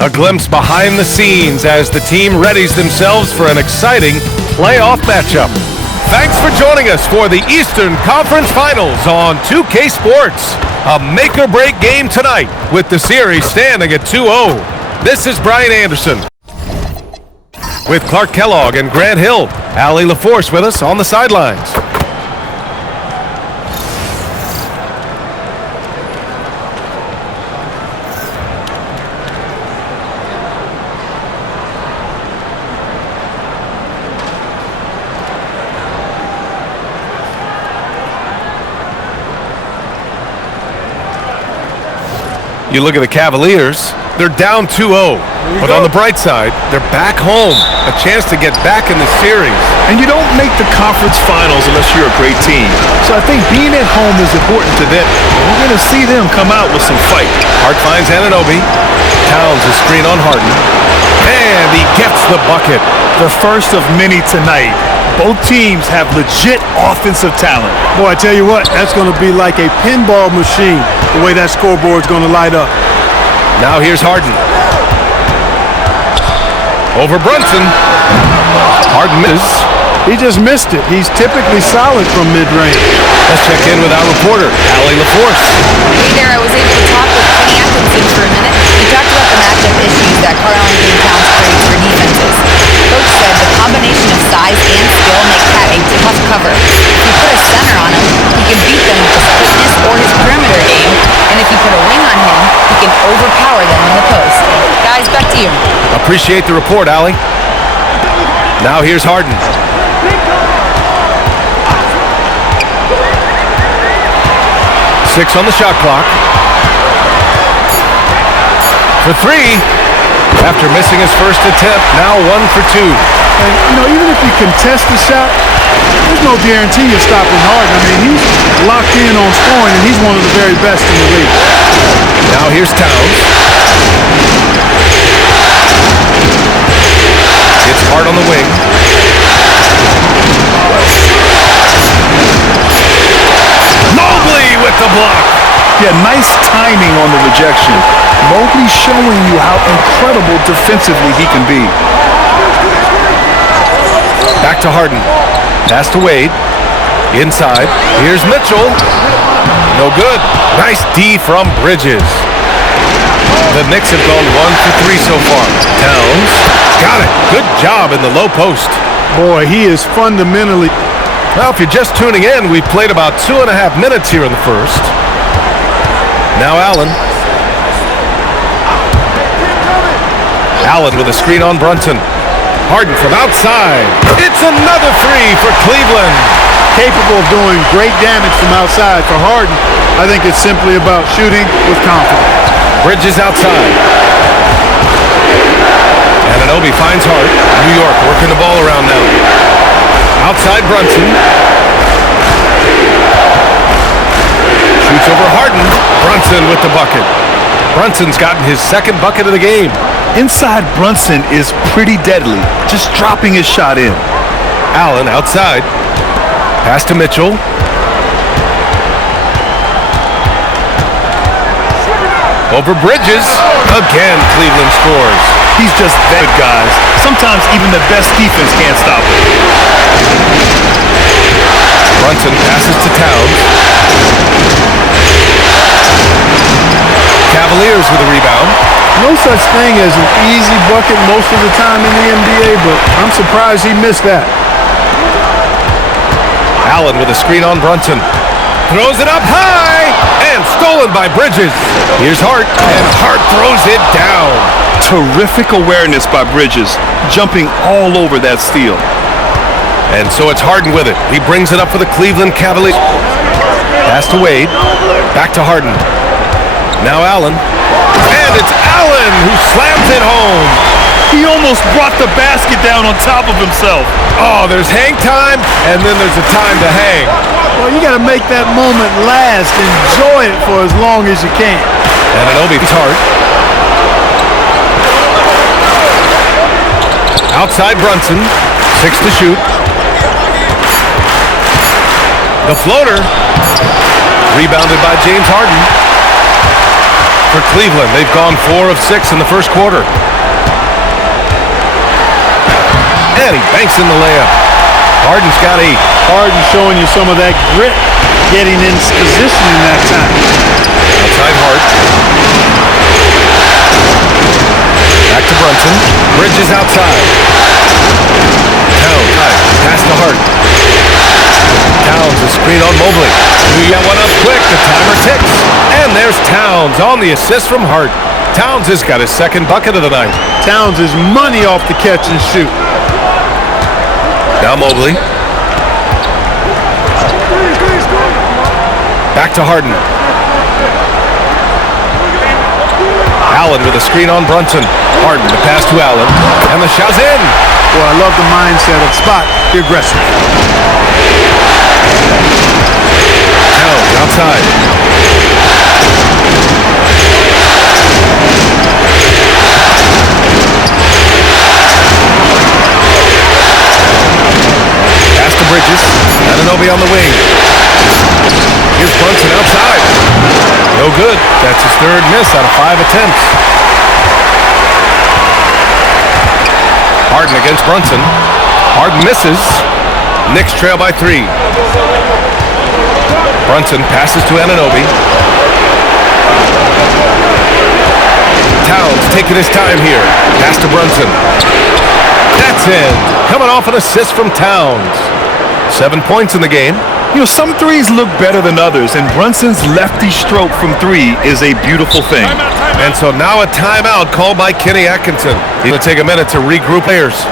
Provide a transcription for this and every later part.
A glimpse behind the scenes as the team readies themselves for an exciting playoff matchup. Thanks for joining us for the Eastern Conference Finals on 2K Sports. A make-or-break game tonight with the series standing at 2-0. This is Brian Anderson with Clark Kellogg and Grant Hill. Allie LaForce with us on the sidelines. You look at the Cavaliers, they're down 2-0. But on the bright side, they're back home. A chance to get back in the series. And you don't make the conference finals unless you're a great team. So I think being at home is important to them. We're going to see them come out with some fight. Hart finds Anunoby. Towns a screen on Harden. And he gets the bucket. The first of many tonight. Both teams have legit offensive talent. Boy, I tell you what, that's going to be like a pinball machine, the way that scoreboard's going to light up. Now here's Harden. Over Brunson. Harden misses. He just missed it. He's typically solid from mid-range. Let's check in with our reporter, Allie LaForce. Hey there, I was able to talk with Kenny Atkinson for a minute. He talked about the matchup issues that Karl-Anthony Towns creates for defenses. Coach said the combination of size and skill make Cat a tough cover. If you put a center on him, he can beat them with his quickness or his perimeter game. And if you put a wing on him, he can overpower them in the post. Guys, back to you. Appreciate the report, Allie. Now here's Harden. Six on the shot clock. For three. After missing his first attempt, now 1 for 2. And, you know, even if you contest the shot, there's no guarantee you're stopping Harden. I mean, he's locked in on scoring, and he's one of the very best in the league. Now here's Towns. It's Hart on the wing. Mobley with the block. Yeah, nice timing on the rejection. Mobley showing you how incredible defensively he can be. Back to Harden. Pass to Wade. Inside. Here's Mitchell. No good. Nice D from Bridges. The Knicks have gone 1 for 3 so far. Towns. Got it. Good job in the low post. Boy, he is fundamentally... Well, if you're just tuning in, we've played about 2.5 minutes here in the first. Now Allen. Allen with a screen on Brunson. Harden from outside. It's another three for Cleveland. Capable of doing great damage from outside. For Harden, I think it's simply about shooting with confidence. Bridges outside. Anunoby finds Hart. New York working the ball around now. Outside Brunson. Shoots over Harden. Brunson with the bucket. Brunson's gotten his second bucket of the game. Inside Brunson is pretty deadly, just dropping his shot in. Allen outside. Pass to Mitchell. Over Bridges. Again, Cleveland scores. He's just that guys. Sometimes even the best defense can't stop him. Brunson passes to Towns. Cavaliers with a rebound. No such thing as an easy bucket most of the time in the NBA, but I'm surprised he missed that. Allen with a screen on Brunson. Throws it up high and stolen by Bridges. Here's Hart, and Hart throws it down. Terrific awareness by Bridges, jumping all over that steal. And so it's Harden with it. He brings it up for the Cleveland Cavaliers. Pass to Wade. Back to Harden. Now Allen. And it's Allen who slams it home. He almost brought the basket down on top of himself. Oh, there's hang time, and then there's a time to hang. Well, you got to make that moment last. Enjoy it for as long as you can. Anunoby Hart. Outside Brunson. 6 to shoot. The floater. Rebounded by James Harden. for Cleveland. They've gone 4 of 6 in the first quarter. And he banks in the layup. Harden's got 8. Harden showing you some of that grit, getting in position in that time. Outside Hart. Back to Brunson. Bridges outside. Towns, pass to Hart. Towns, a screen on Mobley. You got one up quick. The timer ticks. And there's Towns on the assist from Hart. Towns has got his second bucket of the night. Towns is money off the catch and shoot. Now Mobley. Back to Harden. Allen with a screen on Brunson. Harden, the pass to Allen. And the shot's in. Boy, I love the mindset of Spot. Be aggressive. Towns outside. Pass to Bridges. Anunoby on the wing. Here's Brunson outside. No good. That's his third miss out of 5 attempts. Harden against Brunson. Harden misses. Knicks trail by 3. Brunson passes to Anunoby. Towns taking his time here. Pass to Brunson. That's in. Coming off an assist from Towns. 7 points in the game. You know, some threes look better than others, and Brunson's lefty stroke from 3 is a beautiful thing. And so now a timeout called by Kenny Atkinson. He's going to take a minute to regroup players.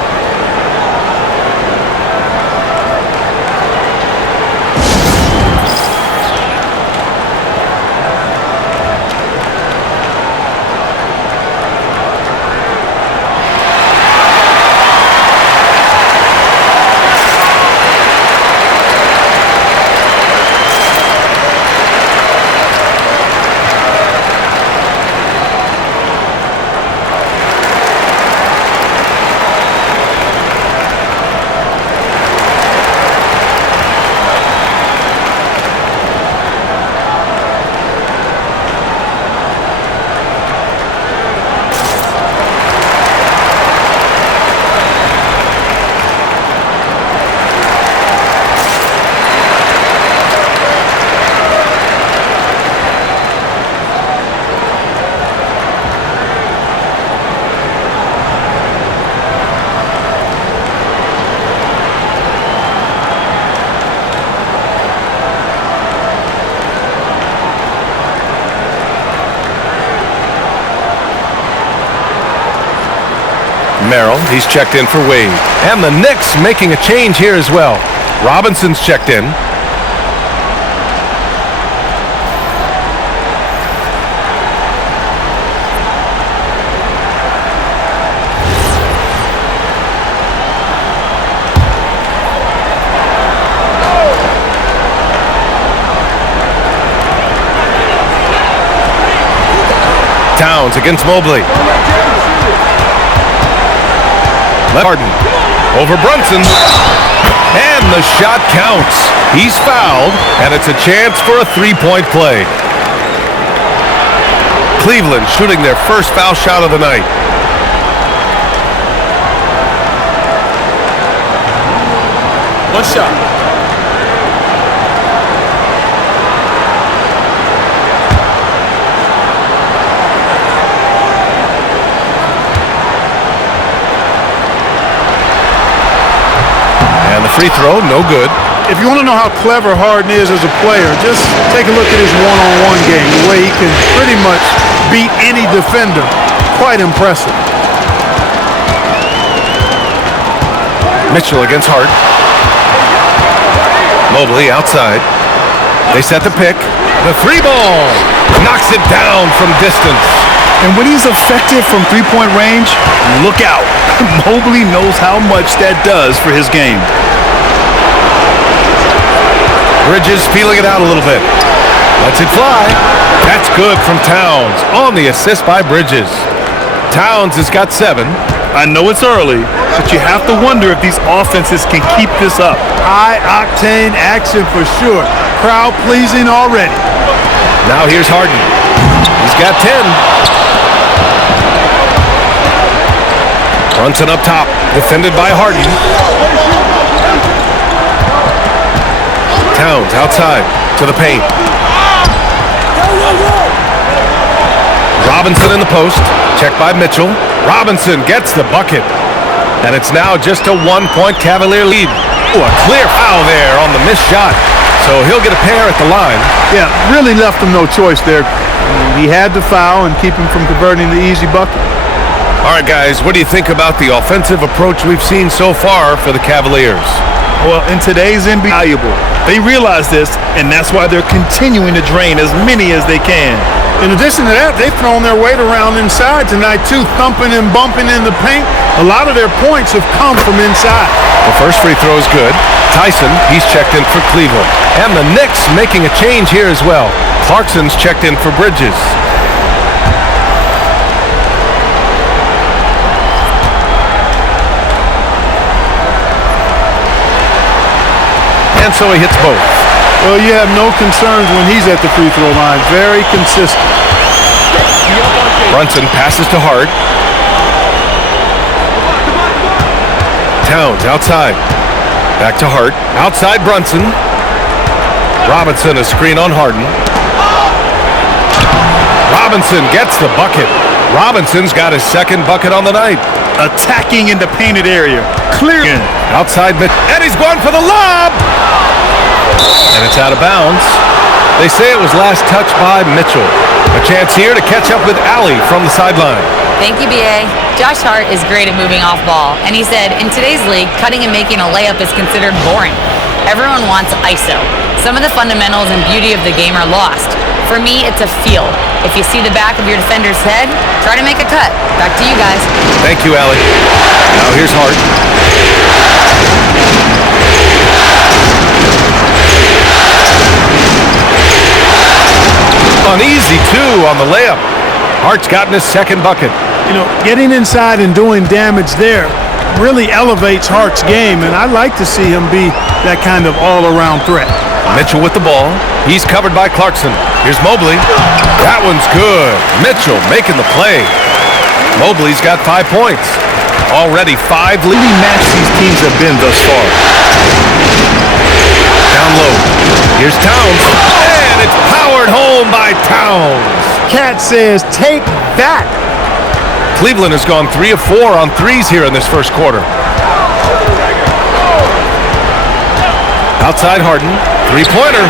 Merrill, he's checked in for Wade. And the Knicks making a change here as well. Robinson's checked in. Towns against Mobley. Harden over Brunson, and the shot counts. He's fouled, and it's a chance for a 3-point play. Cleveland shooting their first foul shot of the night. One shot. Free throw, no good. If you want to know how clever Harden is as a player, just take a look at his one-on-one game, the way he can pretty much beat any defender. Quite impressive. Mitchell against Hart. Mobley outside. They set the pick. The 3-ball knocks it down from distance. And when he's effective from 3-point range, look out. Mobley knows how much that does for his game. Bridges feeling it out a little bit. Lets it fly. That's good from Towns on the assist by Bridges. Towns has got 7. I know it's early, but you have to wonder if these offenses can keep this up. High-octane action for sure. Crowd pleasing already. Now here's Harden. He's got 10. Brunson up top, defended by Harden. Towns outside to the paint. Robinson in the post, checked by Mitchell. Robinson gets the bucket. And it's now just a 1-point Cavalier lead. Ooh, a clear foul there on the missed shot. So he'll get a pair at the line. Yeah, really left him no choice there. He had to foul and keep him from converting the easy bucket. All right, guys, what do you think about the offensive approach we've seen so far for the Cavaliers? Well, in today's NBA, valuable. They realize this, and that's why they're continuing to drain as many as they can. In addition to that, they've thrown their weight around inside tonight, too, thumping and bumping in the paint. A lot of their points have come from inside. The first free throw is good. Tyson, he's checked in for Cleveland. And the Knicks making a change here as well. Clarkson's checked in for Bridges. And so he hits both. Well, you have no concerns when he's at the free throw line. Very consistent. Brunson passes to Hart. Towns outside. Back to Hart. Outside Brunson. Robinson a screen on Harden. Robinson gets the bucket. Robinson's got his second bucket on the night. Attacking in the painted area. Clear. Outside, and he's going for the lob! And it's out of bounds. They say it was last touched by Mitchell. A chance here to catch up with Allie from the sideline. Thank you, BA. Josh Hart is great at moving off ball, and he said, in today's league, cutting and making a layup is considered boring. Everyone wants ISO. Some of the fundamentals and beauty of the game are lost. For me, it's a feel. If you see the back of your defender's head, try to make a cut. Back to you guys. Thank you, Allie. Now here's Hart. Uneasy, too, on the layup. Hart's gotten his second bucket. You know, getting inside and doing damage there really elevates Hart's game, and I like to see him be that kind of all-around threat. Mitchell with the ball. He's covered by Clarkson. Here's Mobley. That one's good. Mitchell making the play. Mobley's got 5 points. Already 5 leading match these teams have been thus far. Down low. Here's Towns. And it's powered home by Towns. Cat says, take that. Cleveland has gone 3 of 4 on threes here in this first quarter. Outside Harden. Three-pointer.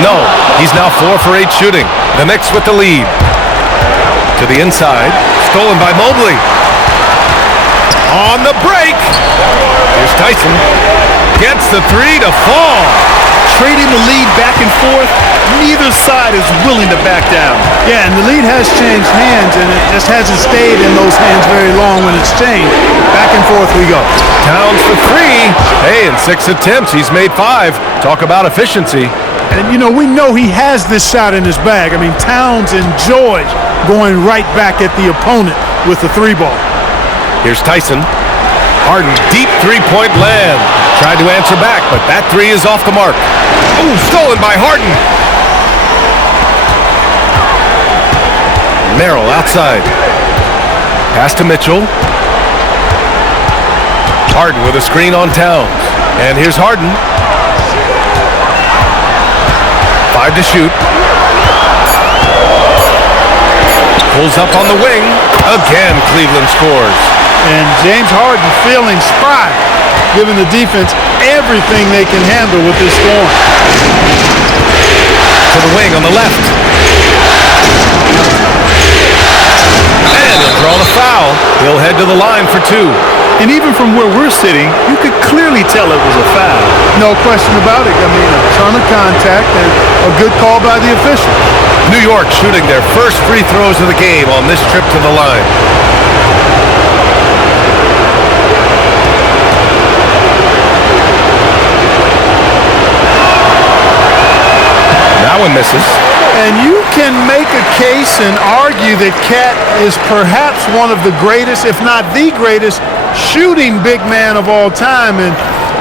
No. He's now 4 for 8 shooting. The Knicks with the lead. To the inside. Stolen by Mobley. On the break. Here's Tyson. Gets the 3 to fall. Trading the lead back and forth, neither side is willing to back down. Yeah, and the lead has changed hands, and it just hasn't stayed in those hands very long when it's changed. Back and forth we go. Towns for 3. Hey, in 6 attempts, he's made 5. Talk about efficiency. And, you know, we know he has this shot in his bag. I mean, Towns enjoys going right back at the opponent with the 3-ball. Here's Tyson. Harden, deep 3-point land. Tried to answer back, but that 3 is off the mark. Ooh, stolen by Harden. Merrill outside. Pass to Mitchell. Harden with a screen on Towns. And here's Harden. 5 to shoot. Pulls up on the wing. Again, Cleveland scores. And James Harden feeling spry, giving the defense everything they can handle with this scoring. To the wing on the left. And he'll draw the foul. He'll head to the line for 2. And even from where we're sitting, you could clearly tell it was a foul. No question about it. I mean, a ton of contact and a good call by the official. New York shooting their first free throws of the game on this trip to the line. That one misses. And you can make a case and argue that Cat is perhaps one of the greatest, if not the greatest, shooting big man of all time. And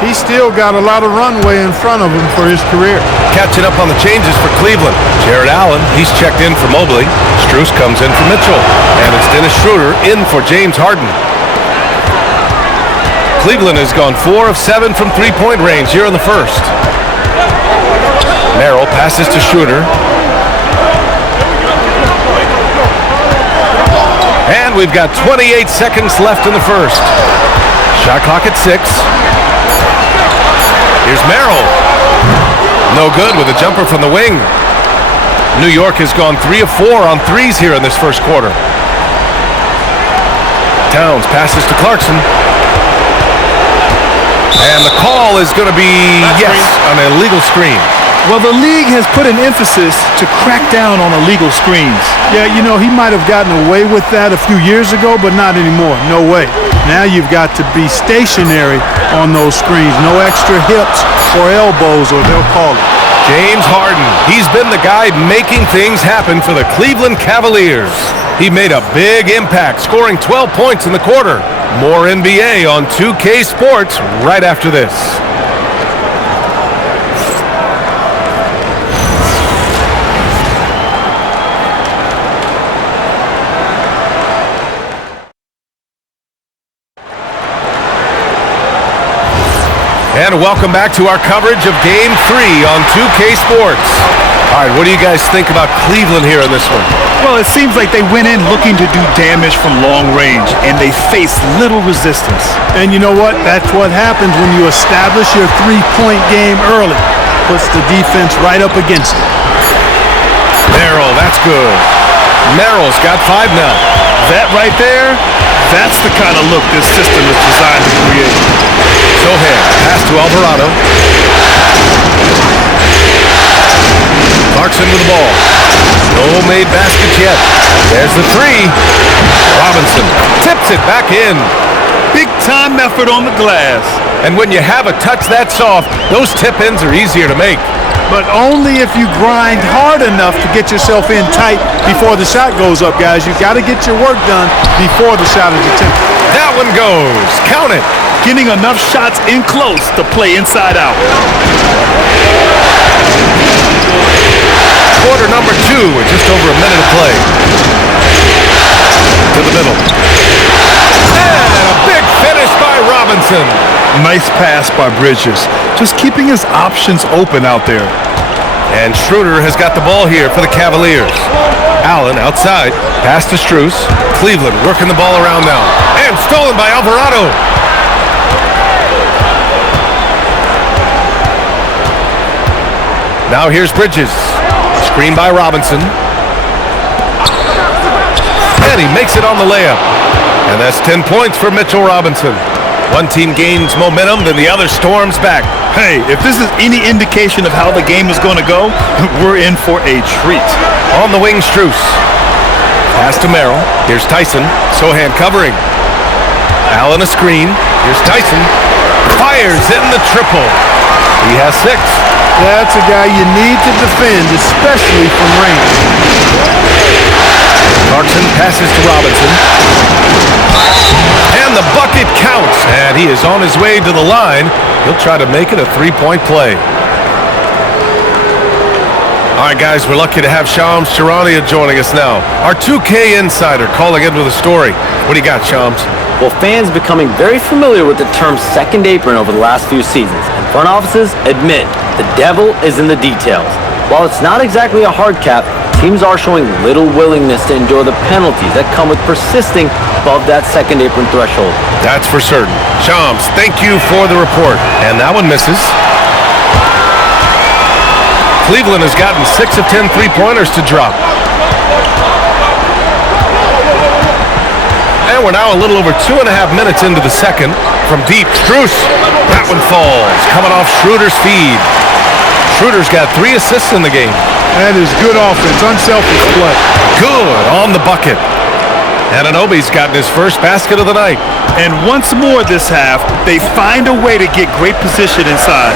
He's still got a lot of runway in front of him for his career. Catching up on the changes for Cleveland. Jared Allen, he's checked in for Mobley. Strus comes in for Mitchell. And it's Dennis Schroeder in for James Harden. Cleveland has gone 4 of 7 from three-point range here in the first. Merrill passes to Schroeder. And we've got 28 seconds left in the first. Shot clock at 6. Here's Merrill. No good with a jumper from the wing. New York has gone 3 of 4 on threes here in this first quarter. Towns passes to Clarkson. And the call is going to be, yes, an illegal screen. Well, the league has put an emphasis to crack down on illegal screens. Yeah, you know, he might have gotten away with that a few years ago, but not anymore. No way. Now you've got to be stationary on those screens. No extra hips or elbows, or they'll call it. James Harden, he's been the guy making things happen for the Cleveland Cavaliers. He made a big impact, scoring 12 points in the quarter. More NBA on 2K Sports right after this. And welcome back to our coverage of Game 3 on 2K Sports. All right, what do you guys think about Cleveland here in this one? Well, it seems like they went in looking to do damage from long range, and they faced little resistance. And you know what? That's what happens when you establish your three-point game early. Puts the defense right up against it. Merrill, that's good. Merrill's got 5 now. That right there, that's the kind of look this system is designed to create. Sohan, pass to Alvarado. Clarkson with the ball. No made baskets yet. There's the 3. Robinson tips it back in. Big time effort on the glass. And when you have a touch that soft, those tip-ins are easier to make. But only if you grind hard enough to get yourself in tight before the shot goes up, guys. You've got to get your work done before the shot is attempted. That one goes. Count it. Getting enough shots in close to play inside out. Quarter number 2 with just over a minute of play. To the middle. And a big finish by Robinson. Nice pass by Bridges. Just keeping his options open out there. And Schroeder has got the ball here for the Cavaliers. Allen outside. Pass to Strus. Cleveland working the ball around now. And stolen by Alvarado. Now here's Bridges. Screen by Robinson. And he makes it on the layup. And that's 10 points for Mitchell Robinson. One team gains momentum, then the other storms back. Hey, if this is any indication of how the game is going to go, we're in for a treat. On the wing, Strus. Pass to Merrill. Here's Tyson. Sohan covering. Allen a screen. Here's Tyson. Fires in the triple. He has 6. That's a guy you need to defend, especially from range. Clarkson passes to Robinson. And the bucket counts. And he is on his way to the line. He'll try to make it a 3-point play. All right, guys, we're lucky to have Shams Charania joining us now. Our 2K insider calling in with a story. What do you got, Shams? Well, fans becoming very familiar with the term second apron over the last few seasons, and front offices admit the devil is in the details. While it's not exactly a hard cap, teams are showing little willingness to endure the penalties that come with persisting above that second apron threshold. That's for certain. Shams, thank you for the report. And that one misses. Cleveland has gotten 6 of 10 three-pointers to drop. And we're now a little over 2.5 minutes into the second. From deep, Strus. That one falls. Coming off Schroeder's feed. Schroeder's got 3 assists in the game. That is good offense, unselfish play. Good on the bucket. Anunoby's gotten his first basket of the night. And once more this half, they find a way to get great position inside.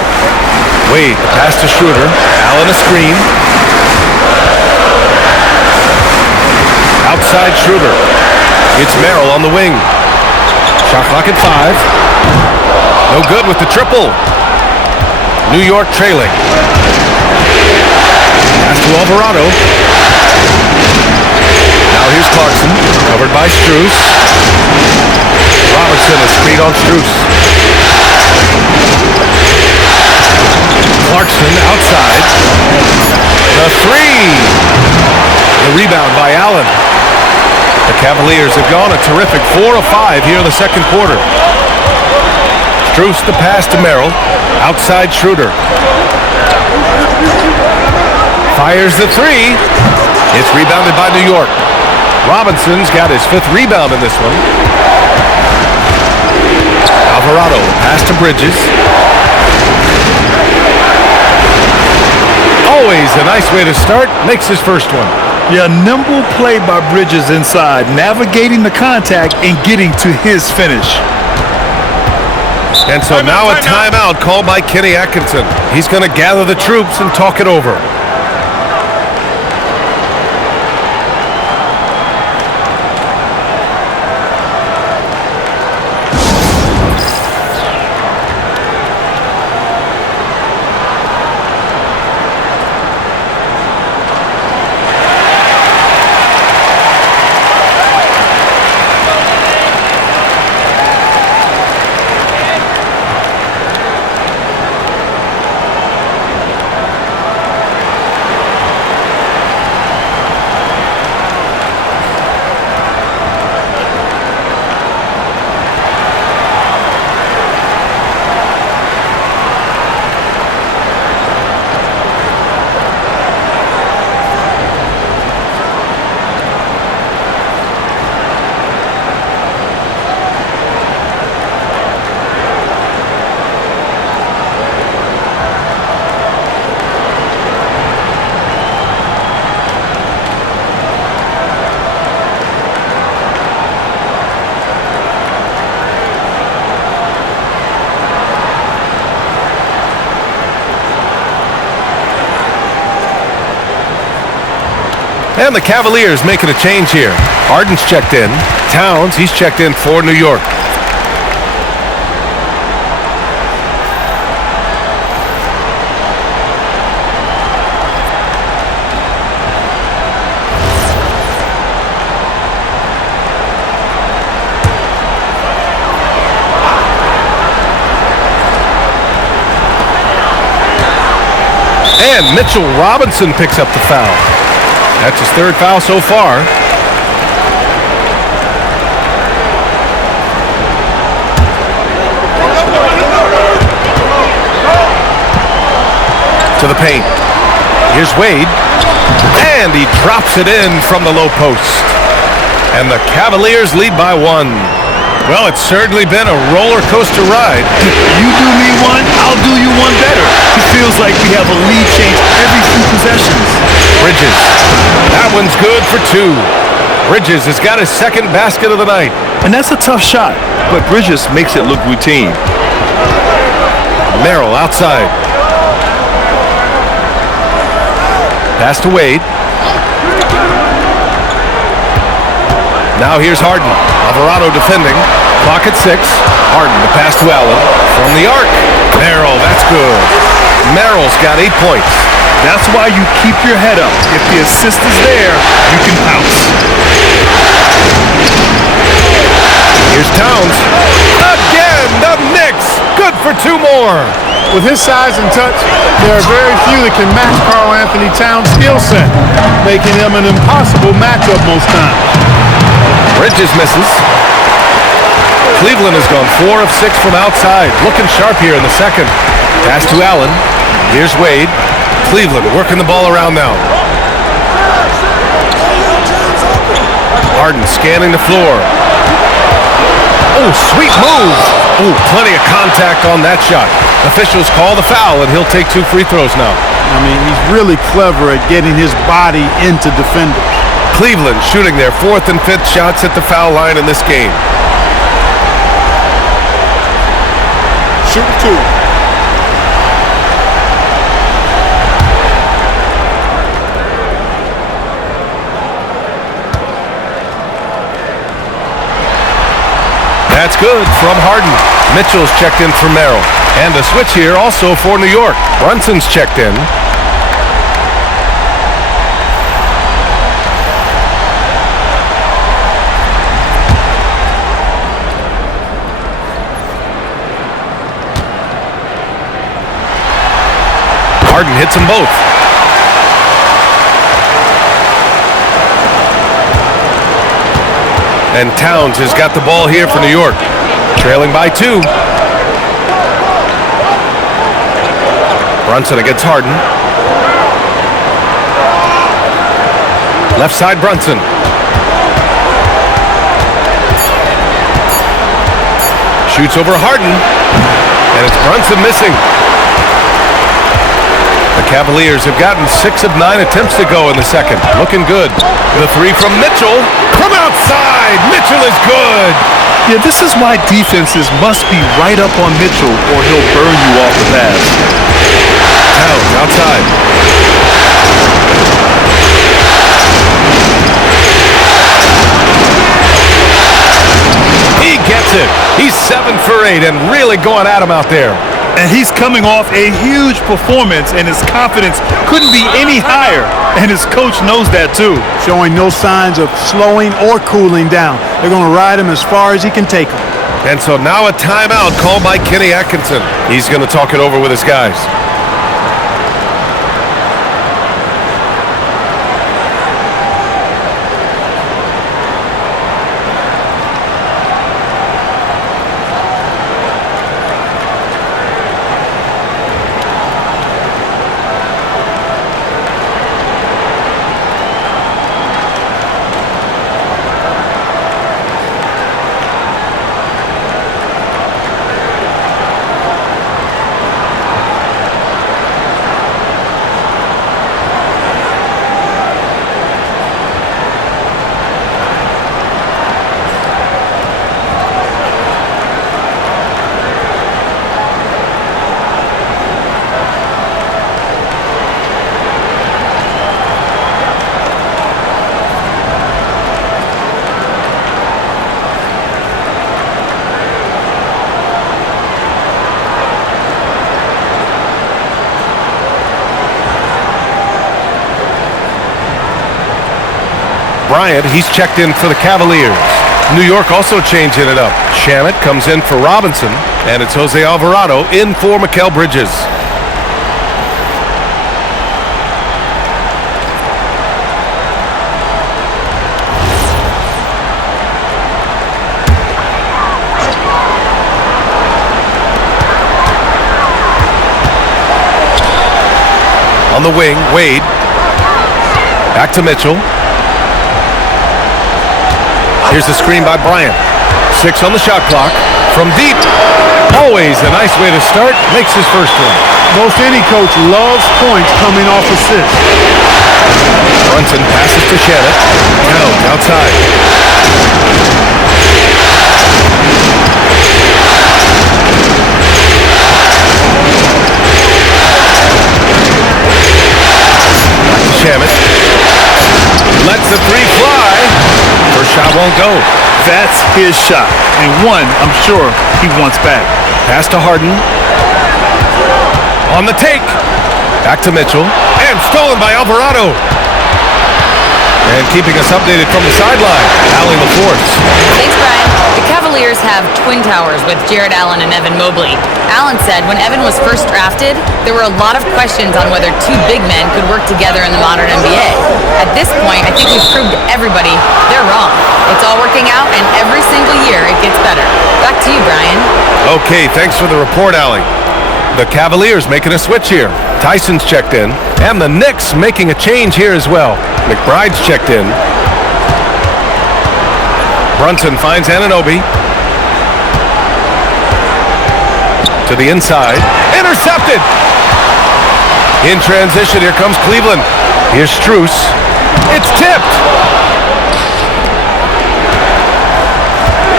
Wade, pass to Schroeder. Allen a screen. Outside Schroeder. It's Merrill on the wing. Shot clock at 5. No good with the triple. New York trailing. Pass to Alvarado. Now here's Clarkson, covered by Strus. Robertson is screen on Strus. Clarkson outside. The three. The rebound by Allen. The Cavaliers have gone a terrific 4 of 5 here in the second quarter. Strus the pass to Merrill. Outside Schroeder. Fires the three. It's rebounded by New York. Robinson's got his 5th rebound in this one. Alvarado, pass to Bridges. Always a nice way to start. Makes his first one. Yeah, nimble play by Bridges inside, navigating the contact and getting to his finish. And so now a timeout called by Kenny Atkinson. He's going to gather the troops and talk it over. And the Cavaliers making a change here. Harden's checked in. Towns, he's checked in for New York. And Mitchell Robinson picks up the foul. That's his 3rd foul so far. To the paint. Here's Wade. And he drops it in from the low post. And the Cavaliers lead by 1. Well, it's certainly been a roller coaster ride. You do me one, I'll do you one better. It feels like we have a lead change every few possessions. Bridges. That one's good for 2. Bridges has got his 2nd basket of the night. And that's a tough shot, but Bridges makes it look routine. Merrill outside. Pass to Wade. Now here's Harden. Alvarado defending. Clock at 6. Harden, the pass to Allen. From the arc. Merrill, that's good. Merrill's got 8 points. That's why you keep your head up. If the assist is there, you can pounce. Here's Towns. Again, the Knicks. Good for 2 more. With his size and touch, there are very few that can match Karl Anthony Towns' skill set, making him an impossible matchup most times. Bridges misses. Cleveland has gone 4 of 6 from outside. Looking sharp here in the second. Pass to Allen. Here's Wade. Cleveland working the ball around now. Harden scanning the floor. Oh, sweet move. Oh, plenty of contact on that shot. Officials call the foul, and he'll take 2 free throws now. I mean, he's really clever at getting his body into defenders. Cleveland shooting their 4th and 5th shots at the foul line in this game. Shoot 2. That's good from Harden. Mitchell's checked in for Merrill. And a switch here also for New York. Brunson's checked in. Harden hits them both. And Towns has got the ball here for New York. Trailing by 2. Brunson against Harden. Left side Brunson. Shoots over Harden. And it's Brunson missing. The Cavaliers have gotten 6 of 9 attempts to go in the second. Looking good. The 3 from Mitchell. From outside. Mitchell is good. Yeah, this is why defenses must be right up on Mitchell or he'll burn you off the pass. Towns outside. He gets it. He's 7 for 8 and really going at him out there. And he's coming off a huge performance, and his confidence couldn't be any higher. And his coach knows that, too. Showing no signs of slowing or cooling down. They're going to ride him as far as he can take him. And so now a timeout called by Kenny Atkinson. He's going to talk it over with his guys. Bryant, he's checked in for the Cavaliers. New York also changing it up. Shamet comes in for Robinson, and it's Jose Alvarado in for Mikal Bridges. On the wing, Wade. Back to Mitchell. Here's the screen by Bryant. 6 on the shot clock. From deep. Always a nice way to start. Makes his first one. Most any coach loves points coming off assists. Brunson passes to Shamet. Towns outside. Back to Shamet. Lets the 3 fly. First shot won't go. That's his shot. And one, I'm sure, he wants back. Pass to Harden. On the take. Back to Mitchell. And stolen by Alvarado. And keeping us updated from the sideline, Allie LaForce. Thanks, Brian. The Cavaliers have twin towers with Jared Allen and Evan Mobley. Allen said when Evan was first drafted, there were a lot of questions on whether 2 big men could work together in the modern NBA. At this point, I think we've proved to everybody they're wrong. It's all working out, and every single year it gets better. Back to you, Brian. Okay, thanks for the report, Allie. The Cavaliers making a switch here. Tyson's checked in. And the Knicks making a change here as well. McBride's checked in. Brunson finds Anunoby. To the inside. Intercepted! In transition, here comes Cleveland. Here's Strus. It's tipped!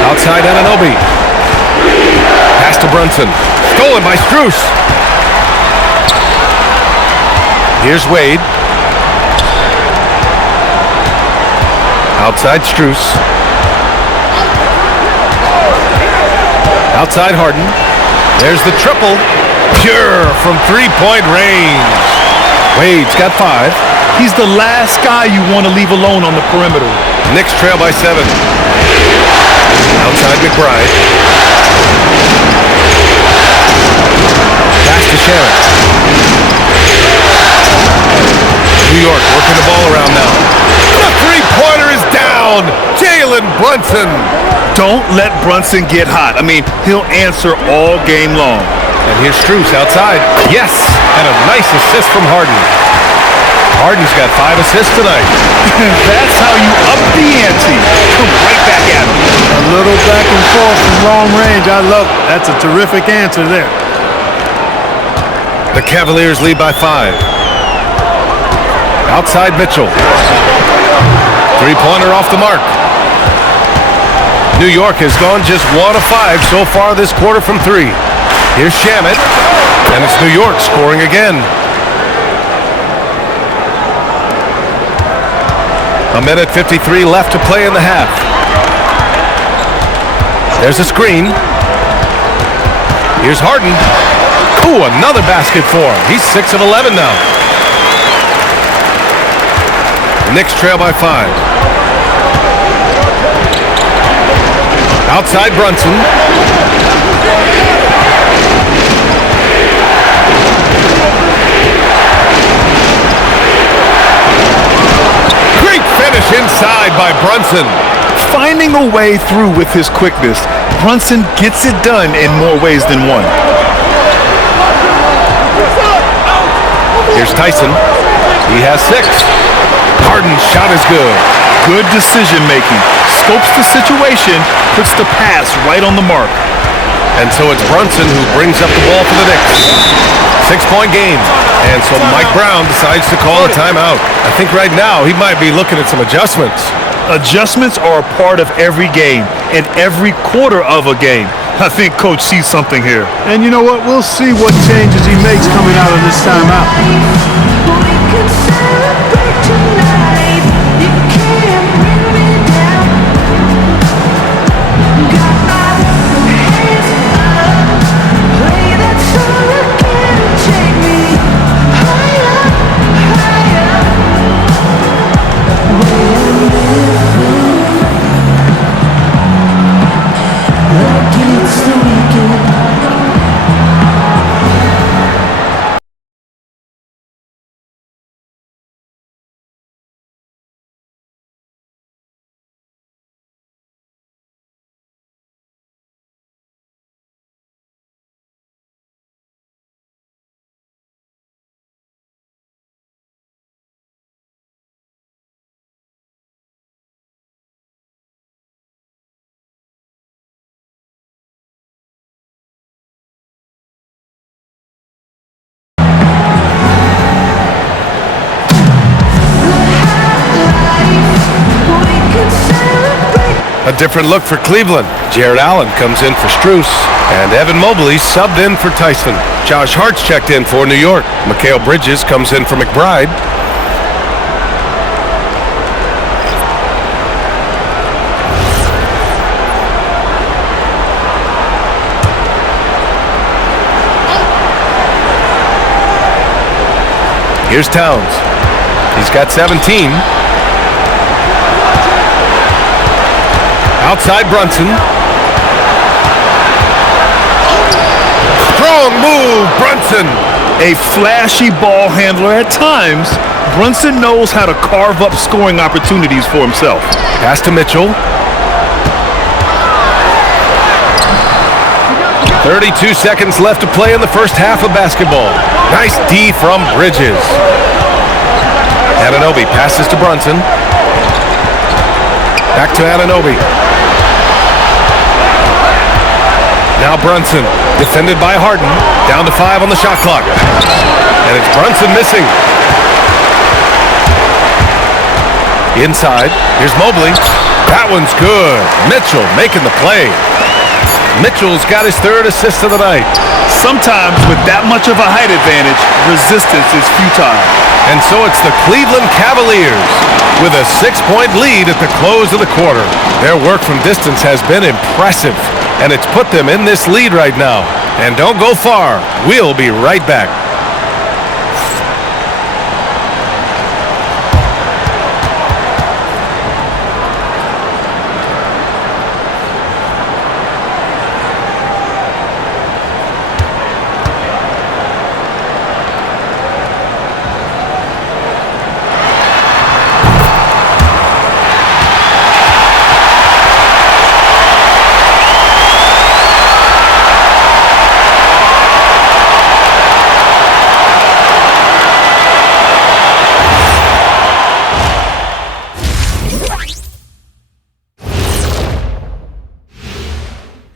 Outside Anunoby. Pass to Brunson. Stolen by Strus. Here's Wade. Outside Strus. Outside Harden. There's the triple. Pure from three-point range. Wade's got 5. He's the last guy you want to leave alone on the perimeter. Knicks trail by 7. Outside McBride. Pass to Shannon. New York working the ball around now. The three-pointer is down. Jalen Brunson. Don't let Brunson get hot. I mean, he'll answer all game long. And here's Strus outside. Yes! And a nice assist from Harden. Harden's got 5 assists tonight. That's how you up the ante. Come right back at him. A little back and forth from long range. I love it. That's a terrific answer there. The Cavaliers lead by 5. Outside Mitchell. Three-pointer off the mark. New York has gone just 1 of 5 so far this quarter from 3. Here's Shamet, and it's New York scoring again. A minute 53 left to play in the half. There's a screen. Here's Harden. Ooh, another basket for him. He's 6 of 11 now. The Knicks trail by 5. Outside Brunson. Great finish inside by Brunson. Finding a way through with his quickness, Brunson gets it done in more ways than one. Here's Tyson. He has 6. Harden's shot is good. Good decision making. Scopes the situation, puts the pass right on the mark. And so it's Brunson who brings up the ball for the Knicks. 6-point game. And so Mike Brown decides to call a timeout. I think right now he might be looking at some adjustments. Adjustments are a part of every game and every quarter of a game. I think Coach sees something here. And you know what? We'll see what changes he makes coming out of this timeout. A different look for Cleveland. Jared Allen comes in for Strus, and Evan Mobley subbed in for Tyson. Josh Hart's checked in for New York. Mikal Bridges comes in for McBride. Here's Towns. He's got 17. Outside Brunson. Strong move, Brunson. A flashy ball handler at times. Brunson knows how to carve up scoring opportunities for himself. Pass to Mitchell. 32 seconds left to play in the first half of basketball. Nice D from Bridges. Anunoby passes to Brunson. Back to Anunoby. Now Brunson, defended by Harden, down to 5 on the shot clock. And it's Brunson missing. Inside, here's Mobley. That one's good. Mitchell making the play. Mitchell's got his 3rd assist of the night. Sometimes with that much of a height advantage, resistance is futile. And so it's the Cleveland Cavaliers with a 6-point lead at the close of the quarter. Their work from distance has been impressive. and it's put them in this lead right now. And don't go far. We'll be right back.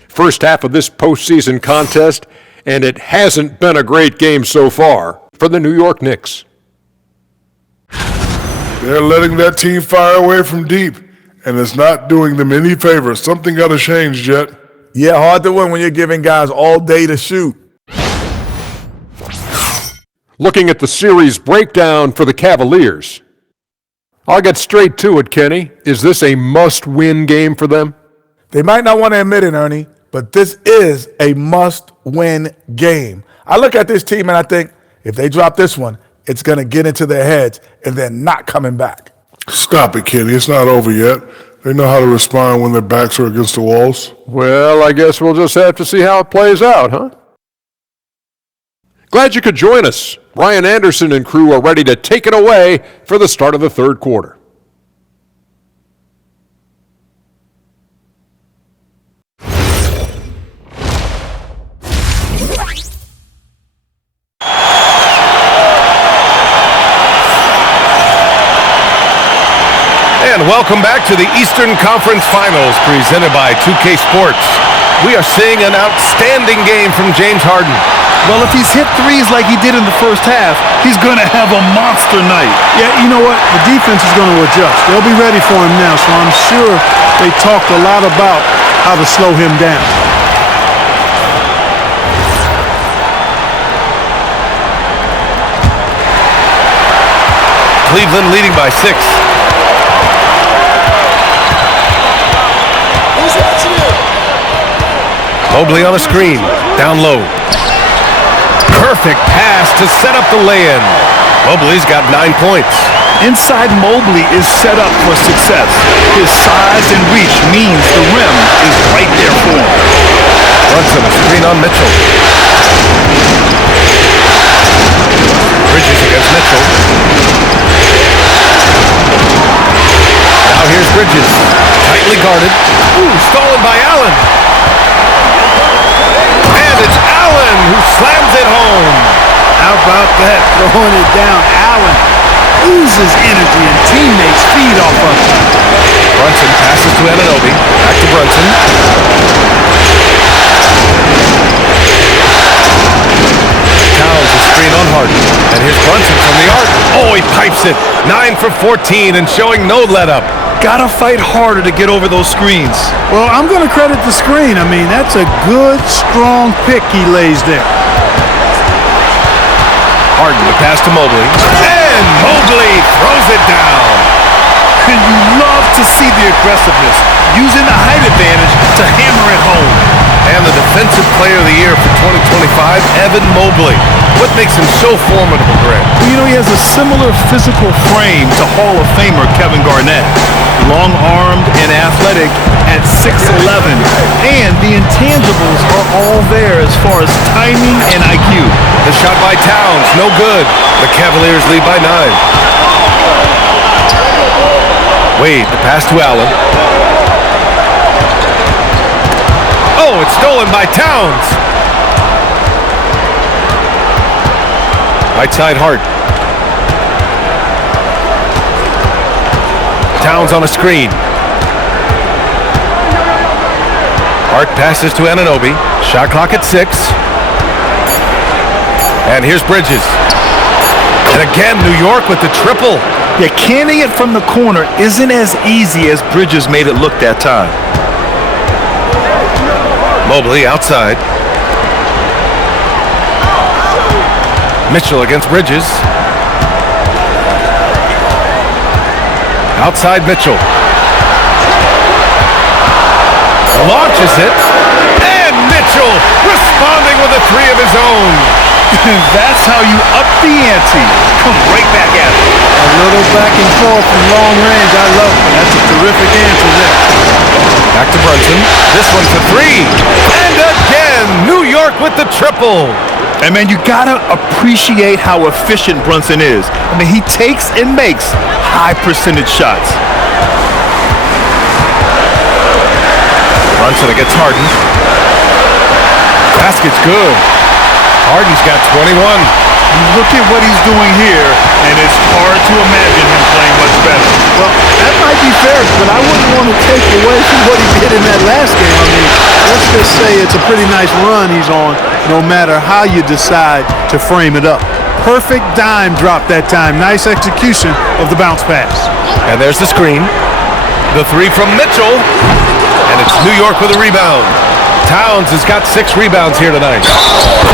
First half of this postseason contest, and it hasn't been a great game so far for the New York Knicks. They're letting that team fire away from deep, and it's not doing them any favors. Something got to change, Jet. Yeah, hard to win when you're giving guys all day to shoot. Looking at the series breakdown for the Cavaliers. I'll get straight to it, Kenny. Is this a must-win game for them? They might not want to admit it, Ernie, but this is a must-win game. I look at this team and I think if they drop this one, it's going to get into their heads and they're not coming back. Stop it, Kenny. It's not over yet. They know how to respond when their backs are against the walls. Well, I guess we'll just have to see how it plays out, huh? Glad you could join us. Ryan Anderson and crew are ready to take it away for the start of the third quarter. And welcome back to the Eastern Conference Finals presented by 2K Sports. We are seeing an outstanding game from James Harden. Well, if he's hit threes like he did in the first half, he's going to have a monster night. Yeah, you know what? The defense is going to adjust. They'll be ready for him now, so I'm sure they talked a lot about how to slow him down. Cleveland leading by 6. Mobley on a screen, down low. Perfect pass to set up the lay-in. Mobley's got 9 points. Inside Mobley is set up for success. His size and reach means the rim is right there for him. Brunson, a screen on Mitchell. Bridges against Mitchell. Now here's Bridges, tightly guarded. Ooh, stolen by Allen. And it's Allen who slams it home. How about that? Throwing it down. Allen oozes energy and teammates feed off of him. Brunson passes to Anunoby. Back to Brunson. Towns a screen on Harden. And here's Brunson from the arc. Oh, he pipes it. 9 for 14 and showing no let-up. Gotta fight harder to get over those screens. Well, I'm going to credit the screen. I mean, that's a good, strong pick he lays there. Harden to pass to Mobley. And Mobley throws it down. And you love to see the aggressiveness, using the height advantage to hammer it home. And the Defensive Player of the Year for 2025, Evan Mobley. What makes him so formidable, Grant? Well, you know, he has a similar physical frame to Hall of Famer Kevin Garnett. Long-armed and athletic at 6'11". And the intangibles are all there as far as timing and IQ. The shot by Towns, no good. The Cavaliers lead by 9. Wade, the pass to Allen. Oh, it's stolen by Towns. Right side Hart. Towns on a screen. Hart passes to Anunoby. Shot clock at 6. And here's Bridges. And again, New York with the triple. Yeah, canning it from the corner isn't as easy as Bridges made it look that time. Mobley outside. Mitchell against Bridges. Outside Mitchell. Launches it. And Mitchell responding with a three of his own. That's how you up the ante. Come right back at it. A little back and forth from long range. I love it. That's a terrific answer there. Back to Brunson. This one for three. And again, New York with the triple. And man, you gotta appreciate how efficient Brunson is. I mean, he takes and makes high percentage shots. Brunson against Harden. Basket's good. Harden's got 21. Look at what he's doing here, and it's hard to imagine him playing much better. Well, that might be fair, but I wouldn't want to take away from what he did in that last game. I mean, let's just say it's a pretty nice run he's on, no matter how you decide to frame it up. Perfect dime drop that time. Nice execution of the bounce pass. And there's the screen. The three from Mitchell. And it's New York with a rebound. Towns has got 6 rebounds here tonight.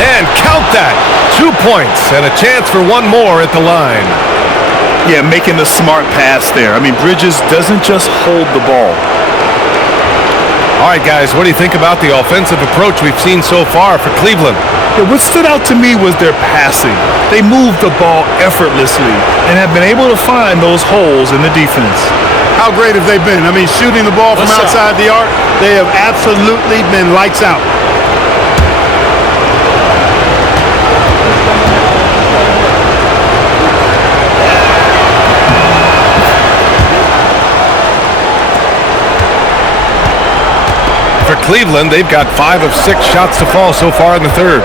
And count that. 2 points and a chance for one more at the line. Yeah, making a smart pass there. I mean, Bridges doesn't just hold the ball. All right, guys, what do you think about the offensive approach we've seen so far for Cleveland? Yeah, what stood out to me was their passing. They moved the ball effortlessly and have been able to find those holes in the defense. How great have they been? I mean, shooting the ball from outside the arc, they have absolutely been lights out. For Cleveland, they've got 5 of 6 shots to fall so far in the third.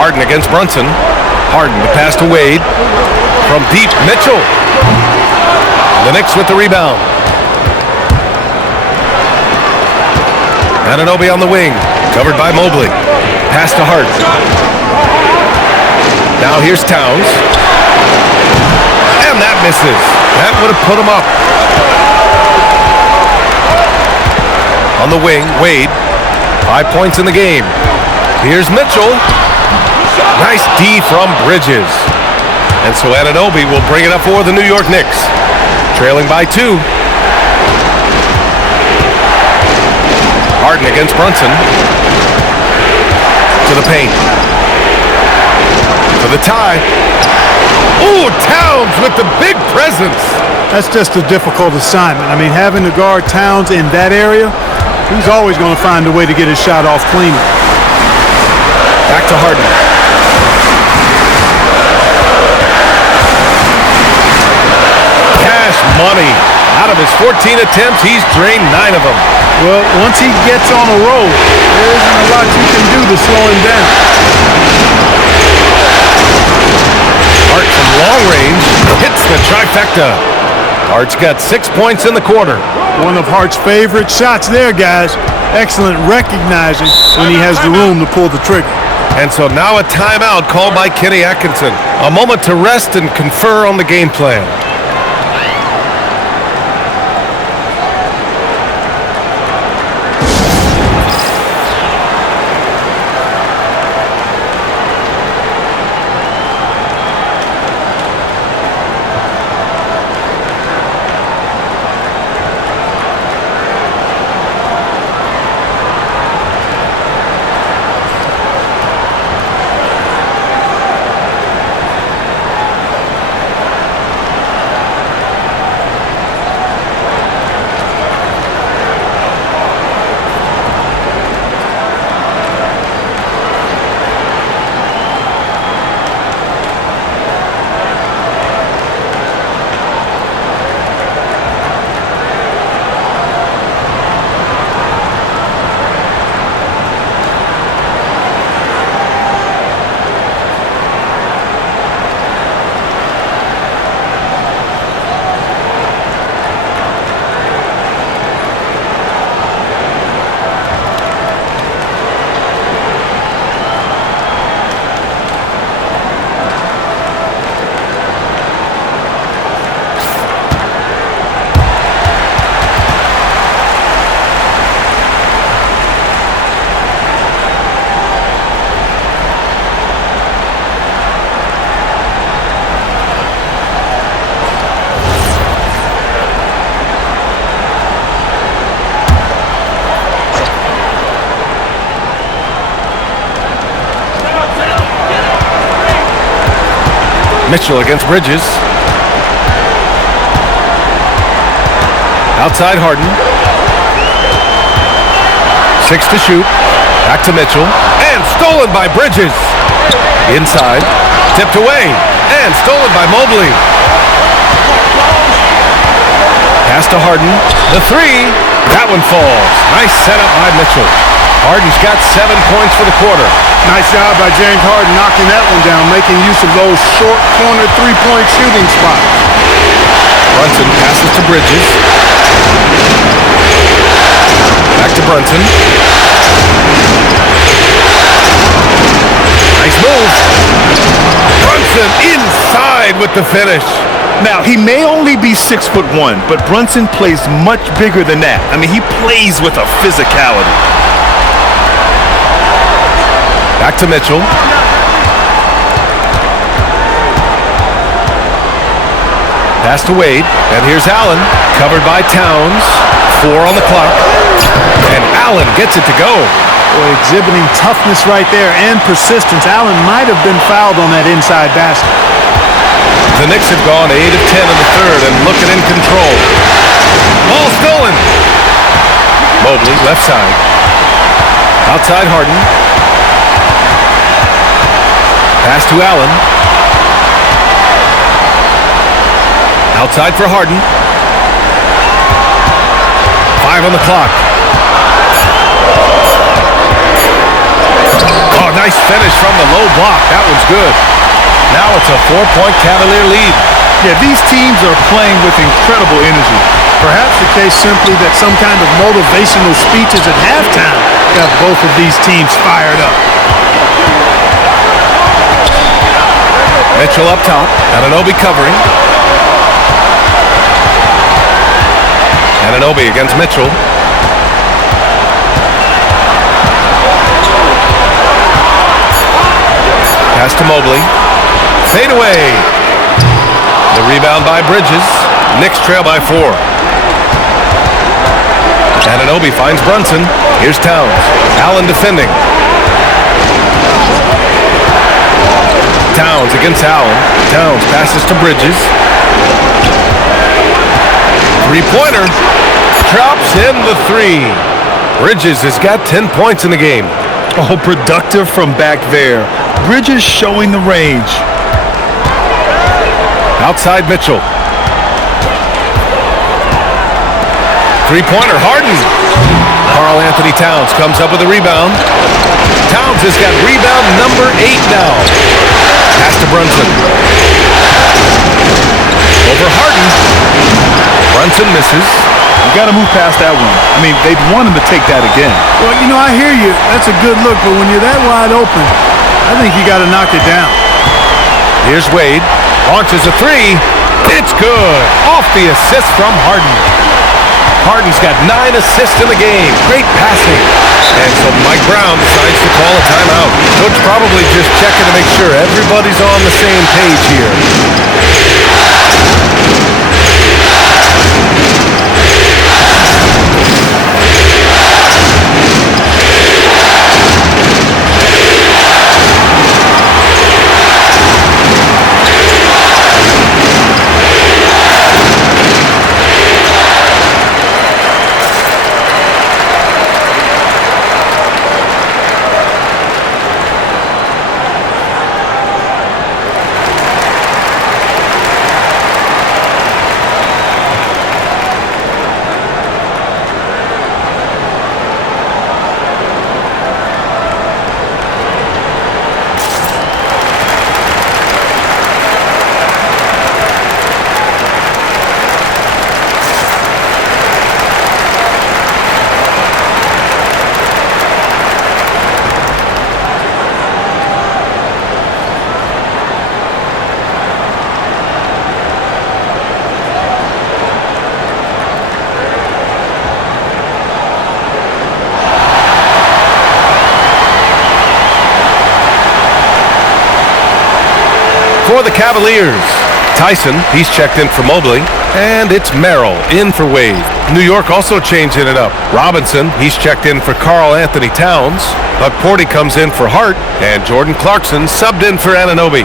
Harden against Brunson. Harden to pass to Wade. From deep, Mitchell. The Knicks with the rebound. Anunoby on the wing. Covered by Mobley. Pass to Hart. Now here's Towns. And that misses. That would have put him up. On the wing, Wade. 5 points in the game. Here's Mitchell. Nice D from Bridges. And so Anunoby will bring it up for the New York Knicks. Trailing by 2. Harden against Brunson. To the paint. For the tie. Ooh, Towns with the big presence. That's just a difficult assignment. I mean, having to guard Towns in that area, he's always going to find a way to get his shot off cleanly. Back to Harden. Cash money. Out of his 14 attempts, he's drained 9 of them. Well, once he gets on a roll, there isn't a lot you can do to slow him down. Hart from long range hits the trifecta. Hart's got 6 points in the quarter. One of Hart's favorite shots there, guys. Excellent recognizing when he has the room to pull the trigger. And so now a timeout called by Kenny Atkinson. A moment to rest and confer on the game plan. Mitchell against Bridges. Outside Harden. 6 to shoot. Back to Mitchell. And stolen by Bridges. Inside. Tipped away. And stolen by Mobley. Pass to Harden. The three. That one falls. Nice setup by Mitchell. Harden's got 7 points for the quarter. Nice job by James Harden knocking that one down, making use of those short corner three-point shooting spots. Brunson passes to Bridges. Back to Brunson. Nice move. Brunson inside with the finish. Now, he may only be 6'1", but Brunson plays much bigger than that. I mean, he plays with a physicality. Back to Mitchell. Pass to Wade. And here's Allen. Covered by Towns. 4 on the clock. And Allen gets it to go. Boy, exhibiting toughness right there and persistence. Allen might have been fouled on that inside basket. The Knicks have gone 8 of 10 in the third and looking in control. Ball stolen. Mobley, left side. Outside Harden. Pass to Allen. Outside for Harden. 5 on the clock. Oh, nice finish from the low block. That one's good. Now it's a 4-point Cavalier lead. Yeah, these teams are playing with incredible energy. Perhaps the case simply that some kind of motivational speeches at halftime got both of these teams fired up. Mitchell up top. Anunoby covering. Anunoby against Mitchell. Pass to Mobley. Fade away. The rebound by Bridges. Knicks trail by 4. Anunoby finds Brunson. Here's Towns. Allen defending. Towns against Allen. Towns passes to Bridges. Three-pointer. Drops in the 3. Bridges has got 10 points in the game. Oh, productive from back there. Bridges showing the range. Outside Mitchell. Three-pointer, Harden. Karl Anthony Towns comes up with a rebound. Towns has got rebound number 8 now. Pass to Brunson. Over Harden. Brunson misses. You got to move past that one. I mean, they'd want him to take that again. Well, you know, I hear you. That's a good look, but when you're that wide open, I think you got to knock it down. Here's Wade. Launches a 3. It's good. Off the assist from Harden. Harden's got 9 assists in the game. Great passing. And so Mike Brown decides to call a timeout. Coach probably just checking to make sure everybody's on the same page here. For the Cavaliers, Tyson, he's checked in for Mobley, and it's Merrill in for Wade. New York also changing it up. Robinson, he's checked in for Karl Anthony Towns. Buck Porty comes in for Hart, and Jordan Clarkson subbed in for Anunoby.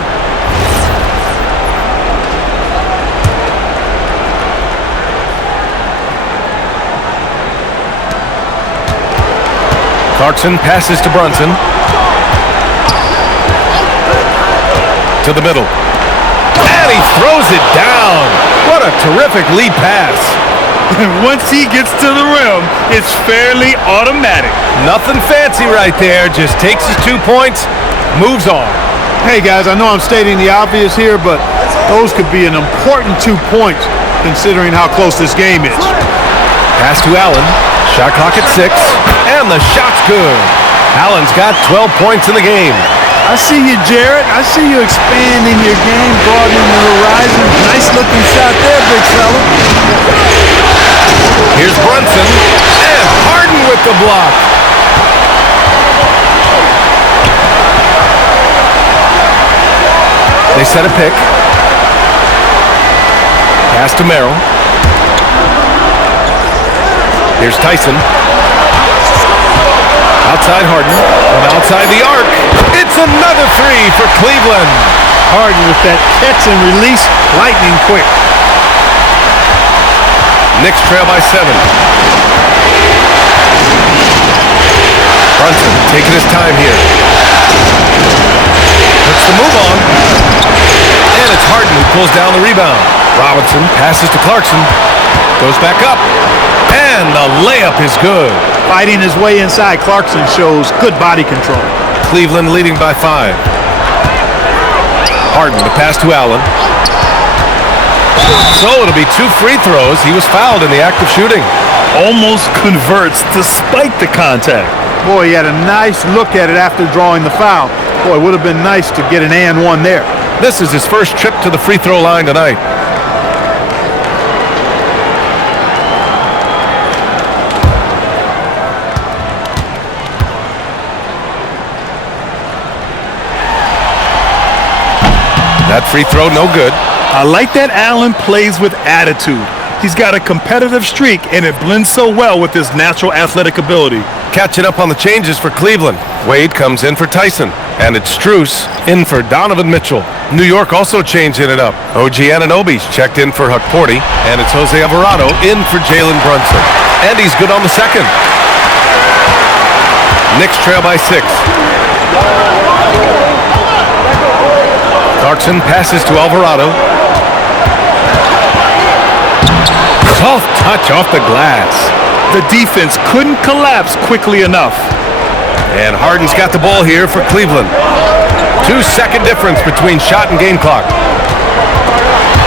Clarkson passes to Brunson. To the middle. And he throws it down. What a terrific lead pass. Once he gets to the rim, it's fairly automatic. Nothing fancy right there. Just takes his 2 points, moves on. Hey, guys, I know I'm stating the obvious here, but those could be an important 2 points considering how close this game is. Pass to Allen. Shot clock at 6. And the shot's good. Allen's got 12 points in the game. I see you, Jared. I see you expanding your game, broadening the horizon. Nice looking shot there, big fella. Here's Brunson. And Harden with the block. They set a pick. Pass to Merrill. Here's Tyson. Outside Harden. From outside the arc. It's another three for Cleveland. Harden with that catch and release, lightning quick. Knicks trail by 7. Brunson taking his time here. Puts the move on. And it's Harden who pulls down the rebound. Robinson passes to Clarkson. Goes back up. And the layup is good. Fighting his way inside, Clarkson shows good body control. Cleveland leading by 5. Harden, the pass to Allen. So it'll be 2 free throws. He was fouled in the act of shooting. Almost converts despite the contact. Boy, he had a nice look at it after drawing the foul. Boy, it would have been nice to get an and one there. This is his first trip to the free throw line tonight. That free throw, no good. I like that Allen plays with attitude. He's got a competitive streak, and it blends so well with his natural athletic ability. Catching up on the changes for Cleveland. Wade comes in for Tyson, and it's Strus in for Donovan Mitchell. New York also changing it up. OG Anunoby's checked in for Huck Porty, and it's Jose Alvarado in for Jalen Brunson. And he's good on the second. Knicks trail by 6. Clarkson passes to Alvarado. Soft touch off the glass. The defense couldn't collapse quickly enough. And Harden's got the ball here for Cleveland. 2-second difference between shot and game clock.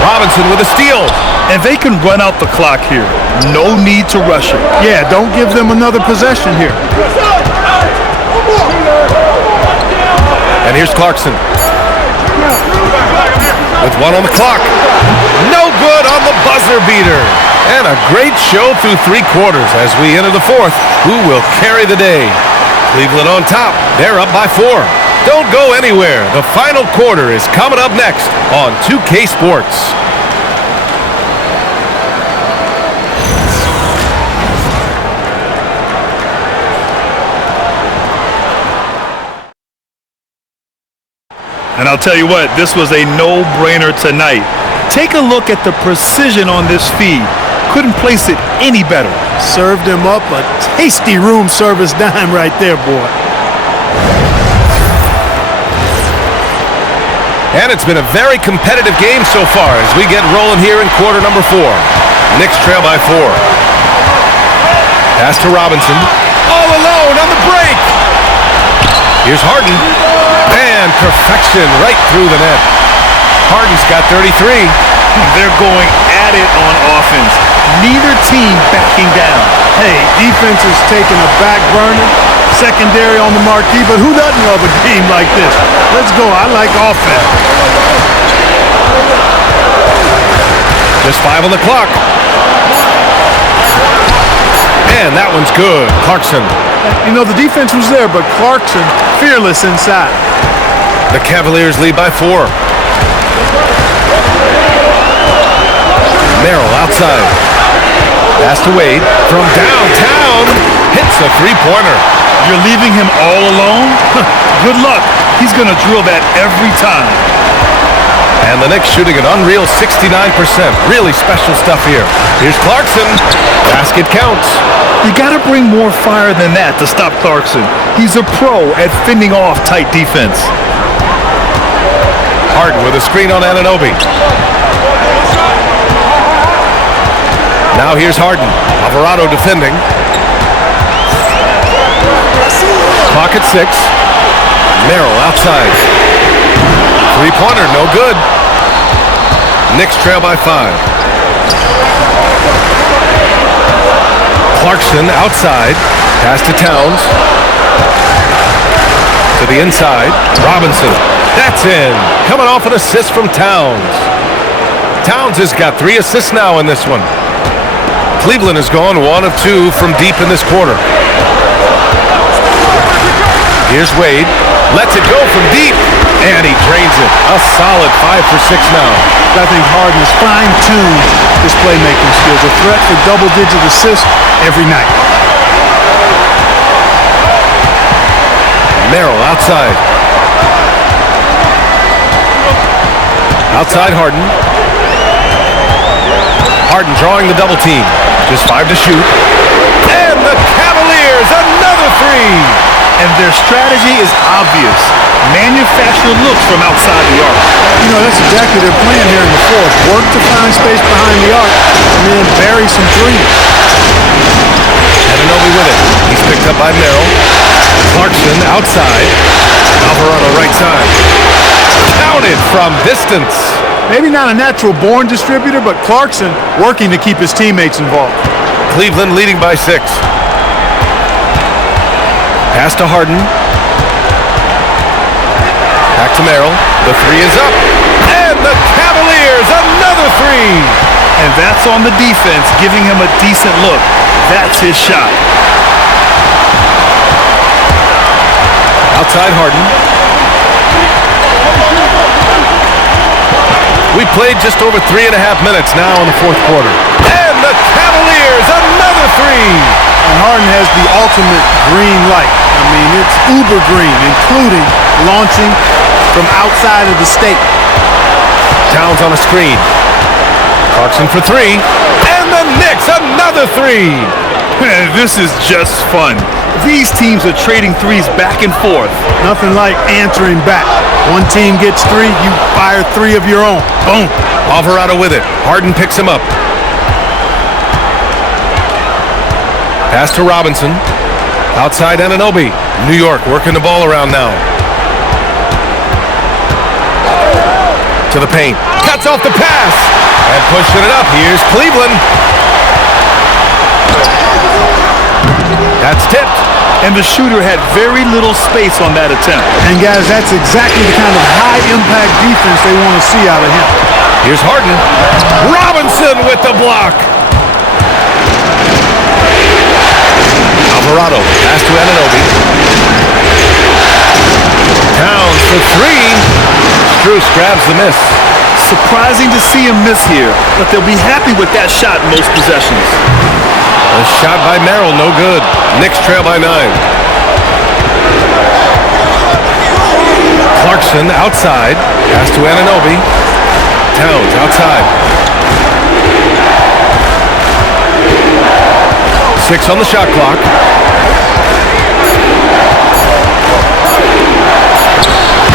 Robinson with a steal. And they can run out the clock here. No need to rush it. Yeah, don't give them another possession here. And here's Clarkson. With 1 on the clock. No good on the buzzer beater. And a great show through 3 quarters as we enter the 4th. Who will carry the day? Cleveland on top. They're up by 4. Don't go anywhere. The final quarter is coming up next on 2K Sports. And I'll tell you what, this was a no-brainer tonight. Take a look at the precision on this feed. Couldn't place it any better. Served him up a tasty room service dime right there, boy. And it's been a very competitive game so far as we get rolling here in quarter number 4. Knicks trail by 4. Pass to Robinson. All alone on the break. Here's Harden. And perfection right through the net. Harden's got 33. They're going at it on offense. Neither team backing down. Hey, defense is taking a back burner. Secondary on the marquee, but who doesn't love a game like this? Let's go. I like offense. Just 5 on the clock. And that one's good. Clarkson. You know, the defense was there, but Clarkson fearless inside. The Cavaliers lead by 4. Merrill outside. Pass to Wade from downtown. Hits a three-pointer. You're leaving him all alone? Good luck. He's going to drill that every time. And the Knicks shooting an unreal 69%. Really special stuff here. Here's Clarkson. Basket counts. You got to bring more fire than that to stop Clarkson. He's a pro at fending off tight defense. Harden with a screen on Anunoby. Now here's Harden. Alvarado defending. Clock at 6. Merrill outside. Three-pointer, no good. Knicks trail by 5. Clarkson outside. Pass to Towns. To the inside. Robinson. That's in. Coming off an assist from Towns. Towns has got 3 assists now in this one. Cleveland has gone 1 of 2 from deep in this quarter. Here's Wade. Lets it go from deep. And he drains it. A solid 5 for 6 now. I think Harden has fine-tuned his playmaking skills. A threat for double-digit assists every night. Merrill outside. Outside Harden. Harden drawing the double team. Just 5 to shoot. And the Cavaliers, another 3. And their strategy is obvious. Manufacture looks from outside the arc. You know, that's exactly their plan here in the fourth. Work to find space behind the arc and then bury some threes. Anunoby with it. He's picked up by Merrill. Clarkson outside. Alvarado right side. Counted from distance. Maybe not a natural-born distributor, but Clarkson working to keep his teammates involved. Cleveland leading by 6. Pass to Harden. Back to Merrill. The 3 is up. And the Cavaliers, another 3. And that's on the defense, giving him a decent look. That's his shot. Outside Harden. We played just over 3.5 minutes now in the fourth quarter. And the Cavaliers, another 3. And Harden has the ultimate green light. I mean, it's uber green, including launching from outside of the state. Towns on a screen. Clarkson for 3. And the Knicks, another 3. Man, this is just fun. These teams are trading threes back and forth. Nothing like answering back. One team gets 3, you fire 3 of your own. Boom. Alvarado with it. Harden picks him up. Pass to Robinson. Outside Anunoby. New York working the ball around now. To the paint. Cuts off the pass. And pushing it up. Here's Cleveland. That's tipped. And the shooter had very little space on that attempt. And guys, that's exactly the kind of high-impact defense they want to see out of him. Here's Harden. Robinson with the block. Alvarado, pass to Anunoby. Towns for 3. Strus grabs the miss. Surprising to see him miss here, but they'll be happy with that shot most possessions. A shot by Merrill, no good. Knicks trail by 9. Clarkson outside. Pass to Anunoby. Towns outside. 6 on the shot clock.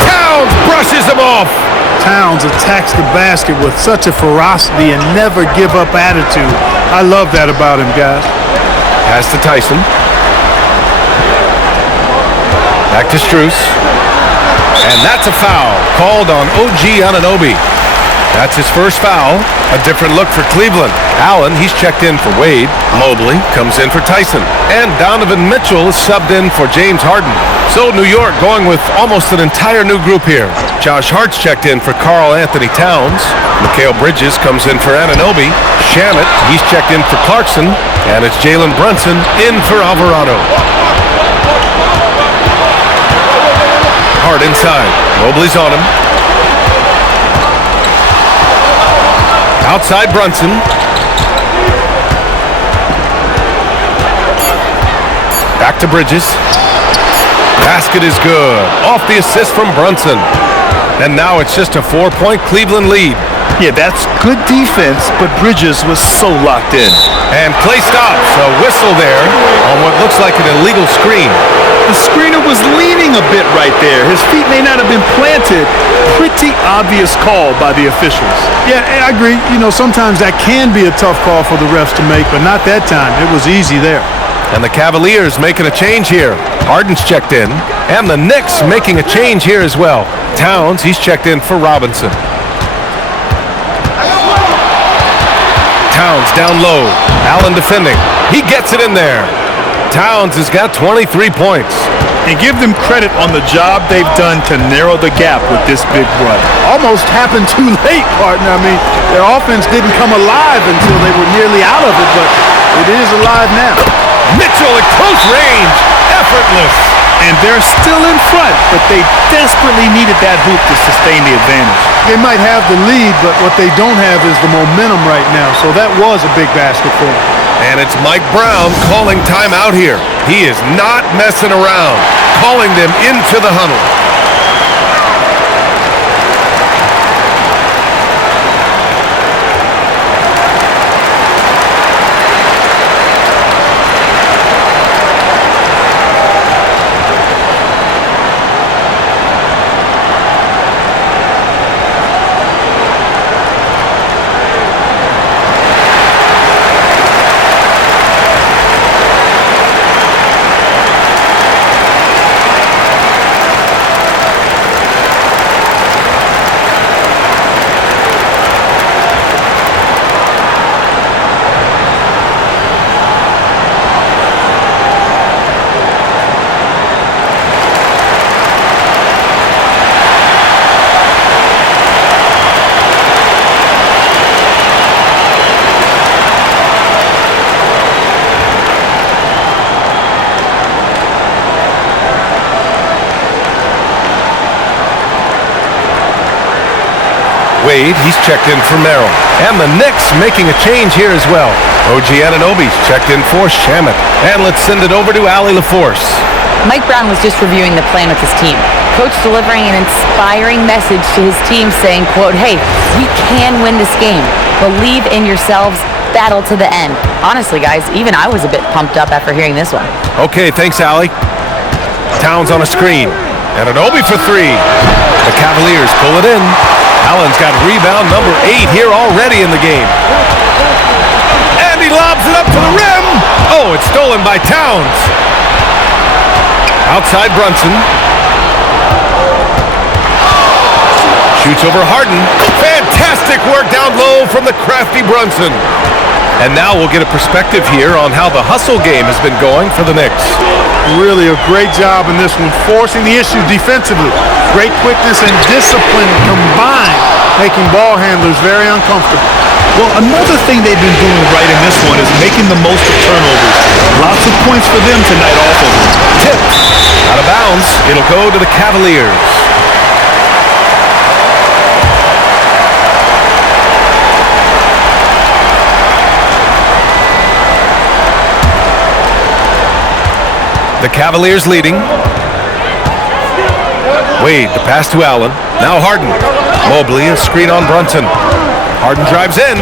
Towns brushes him off. Towns attacks the basket with such a ferocity and never give up attitude. I love that about him, guys. Pass to Tyson. Back to Strus. And that's a foul called on OG Anunoby. That's his first foul. A different look for Cleveland. Allen, he's checked in for Wade. Mobley comes in for Tyson. And Donovan Mitchell is subbed in for James Harden. So New York going with almost an entire new group here. Josh Hart's checked in for Karl Anthony Towns. Mikal Bridges comes in for Anunoby. Shamet, he's checked in for Clarkson. And it's Jalen Brunson in for Alvarado. Hart inside. Mobley's on him. Outside Brunson. Back to Bridges. Basket is good. Off the assist from Brunson. And now it's just a 4-point Cleveland lead. Yeah, that's good defense, but Bridges was so locked in. And play stops. A whistle there on what looks like an illegal screen. The screener was leaning a bit right there. His feet may not have been planted. Pretty obvious call by the officials. Yeah, I agree. You know, sometimes that can be a tough call for the refs to make, but not that time. It was easy there. And the Cavaliers making a change here. Harden's checked in. And the Knicks making a change here as well. Towns, he's checked in for Robinson. Towns down low. Allen defending. He gets it in there. Towns has got 23 points. And give them credit on the job they've done to narrow the gap with this big run. Almost happened too late, partner. I mean, their offense didn't come alive until they were nearly out of it, but it is alive now. Mitchell at close range. Effortless. And they're still in front, but they desperately needed that hoop to sustain the advantage. They might have the lead, but what they don't have is the momentum right now, so that was a big basket for them. And it's Mike Brown calling timeout here. He is not messing around, calling them into the huddle. Wade, he's checked in for Merrill. And the Knicks making a change here as well. OG Anunoby's checked in for Shamet. And let's send it over to Allie LaForce. Mike Brown was just reviewing the plan with his team. Coach delivering an inspiring message to his team saying, quote, "Hey, we can win this game. Believe in yourselves. Battle to the end." Honestly, guys, even I was a bit pumped up after hearing this one. Okay, thanks, Allie. Towns on a screen. Anunoby for three. The Cavaliers pull it in. Allen's got rebound number 8 here already in the game. And he lobs it up to the rim. Oh, it's stolen by Towns. Outside Brunson. Shoots over Harden. Fantastic work down low from the crafty Brunson. And now we'll get a perspective here on how the hustle game has been going for the Knicks. Really a great job in this one, forcing the issue defensively. Great quickness and discipline combined, making ball handlers very uncomfortable. Well, another thing they've been doing right in this one is making the most of turnovers. Lots of points for them tonight off of them. Tipped. Out of bounds. It'll go to the Cavaliers. The Cavaliers leading. Wade, the pass to Allen. Now Harden. Mobley, a screen on Brunson. Harden drives in.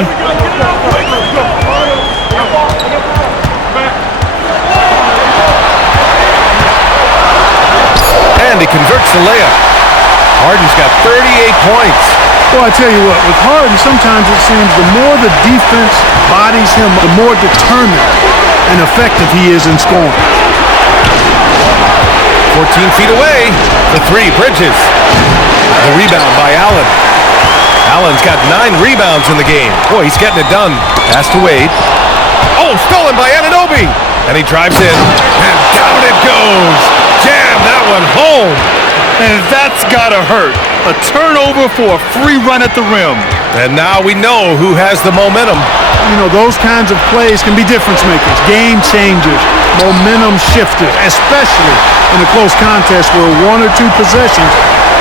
And he converts the layup. Harden's got 38 points. Well, I tell you what, with Harden, sometimes it seems the more the defense bodies him, the more determined and effective he is in scoring. 14 feet away. The three, Bridges. The rebound by Allen. Allen's got 9 rebounds in the game. Boy, he's getting it done. Pass to Wade. Oh, stolen by Anunoby. And he drives in. And down it goes. Jam that one home. And that's gotta hurt. A turnover for a free run at the rim. And now we know who has the momentum. You know, those kinds of plays can be difference makers, game changers, momentum shifters, especially in a close contest where 1 or 2 possessions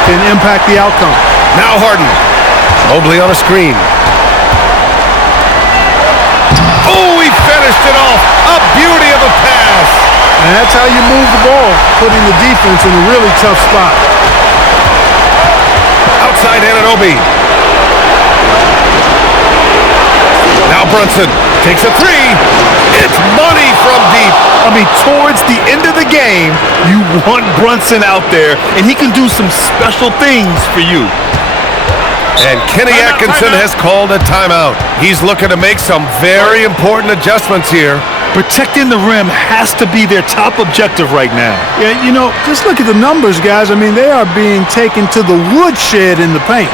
can impact the outcome. Now Harden. Mobley on a screen. Oh, he finished it off. A beauty of a pass. And that's how you move the ball, putting the defense in a really tough spot. Outside Anunoby. Now Brunson takes a three. It's money from deep. I mean, towards the end of the game, you want Brunson out there, and he can do some special things for you. And Kenny Atkinson has called a timeout. He's looking to make some very important adjustments here. Protecting the rim has to be their top objective right now. Yeah, you know, just look at the numbers, guys. I mean, they are being taken to the woodshed in the paint.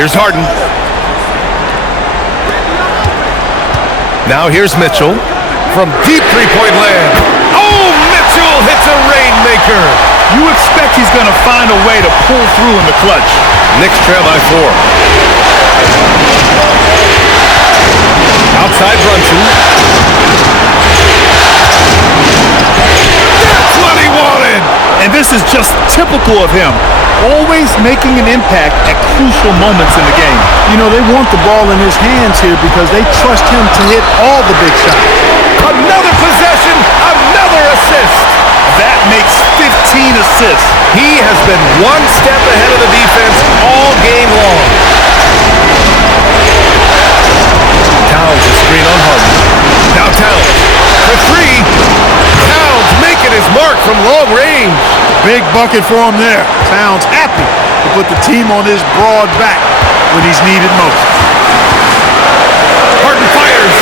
Here's Harden. Now here's Mitchell from deep three-point land. Oh, Mitchell hits a rainmaker. You expect he's going to find a way to pull through in the clutch. Knicks trail by 4. Outside Brunson. That's what he wanted. And this is just typical of him. Always making an impact at crucial moments in the game. You know, they want the ball in his hands here because they trust him to hit all the big shots. Another possession, another assist. That makes 15 assists. He has been one step ahead of the defense all game long. Towns is screen on Harden. Now Towns for three. Towns making his mark from long range. Big bucket for him there. Towns happy to put the team on his broad back when he's needed most. Harden fires.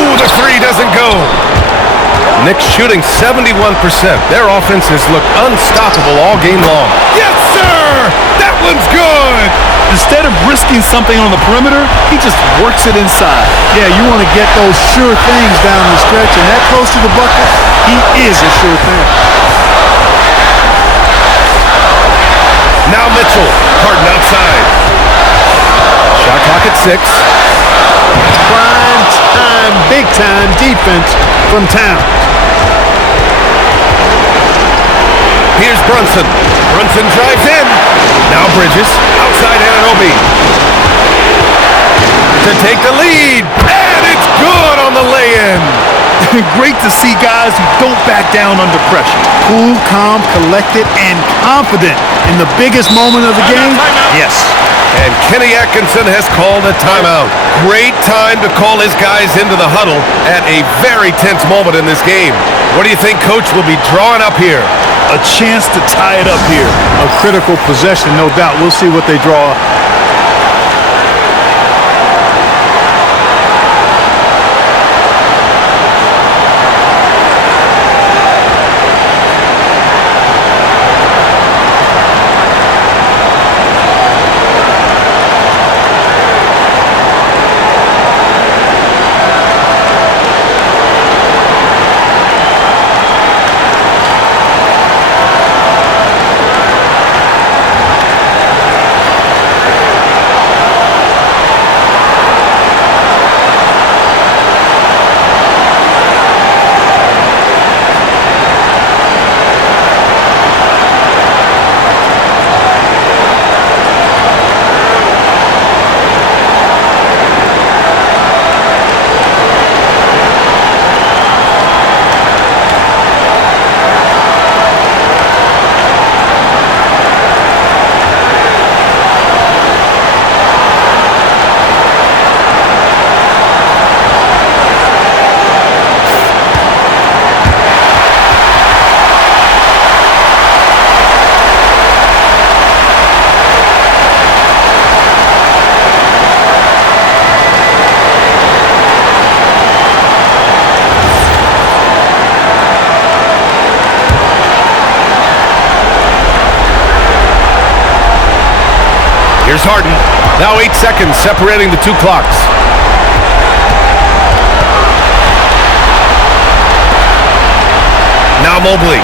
Ooh, the three doesn't go. Knicks shooting 71%. Their offense has looked unstoppable all game long. Yes, sir! That one's good! Instead of risking something on the perimeter, he just works it inside. Yeah, you want to get those sure things down the stretch, and that close to the bucket, he is a sure thing. Now Mitchell, Harden outside. Shot clock at 6. Prime time, big time defense from Towns. Here's Brunson. Brunson drives in. Now Bridges, outside Anunoby. To take the lead, and it's good on the lay-in. Great to see guys who don't back down under pressure. Cool, calm, collected, and confident in the biggest moment of the game. Yes. And Kenny Atkinson has called a timeout. Great time to call his guys into the huddle at a very tense moment in this game. What do you think Coach will be drawing up here? A chance to tie it up here. A critical possession, no doubt. We'll see what they draw up. Harden. Now 8 seconds separating the two clocks. Now Mobley.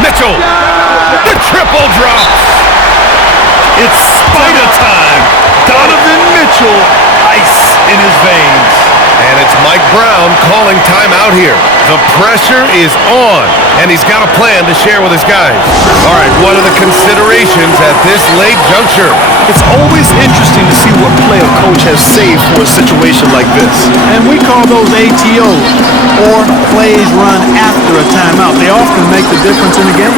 Mitchell. The triple drops. It's spider time. Donovan Mitchell, ice in his veins. And it's Mike Brown calling timeout here. The pressure is on, and he's got a plan to share with his guys. All right, what are the considerations at this late juncture? It's always interesting to see what play a coach has saved for a situation like this. And we call those ATOs, or plays run after a timeout. They often make the difference in the game.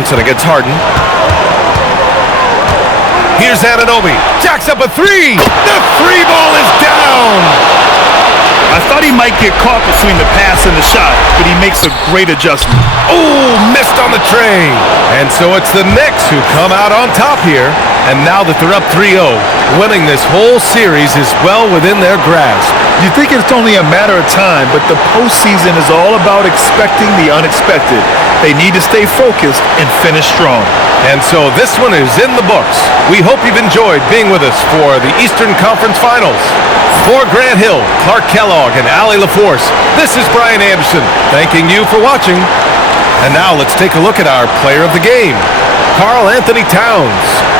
Brunson against Harden. Here's Anunoby. Jacks up a three. The free ball is down. I thought he might get caught between the pass and the shot, but he makes a great adjustment. Oh, missed on the tray. And so it's the Knicks who come out on top here. And now that they're up 3-0, winning this whole series is well within their grasp. You think it's only a matter of time, but the postseason is all about expecting the unexpected. They need to stay focused and finish strong. And so this one is in the books. We hope you've enjoyed being with us for the Eastern Conference Finals. For Grant Hill, Clark Kellogg, and Allie LaForce, this is Brian Anderson, thanking you for watching. And now let's take a look at our player of the game, Karl Anthony Towns.